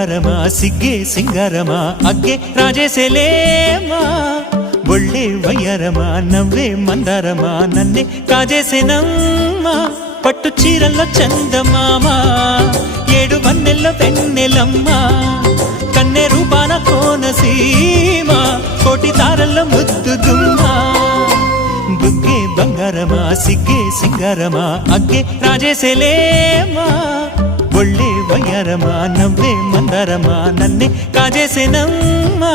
బంగారమా సిగ్గే సింగారమా అగ్గే రాజేసేలేమా ఒళ్ళే వయ్యారమా నవ్వే మందారమా నన్నే కాజేసేనమ్మా పట్టు చీరల్లో చందమామా ఏడు వన్నెల్లో వెన్నెలమ్మా కన్నె రూపాన కోనసీమ కోటి తారల్లో ముద్దుదుమ్మా బుగ్గే బంగారమా సిగ్గే సింగారమా అగ్గే రాజేసేలేమా ఒళ్ళే వయ్యారమా నవ్వే మందారమా నన్నే కాజేసేనమ్మా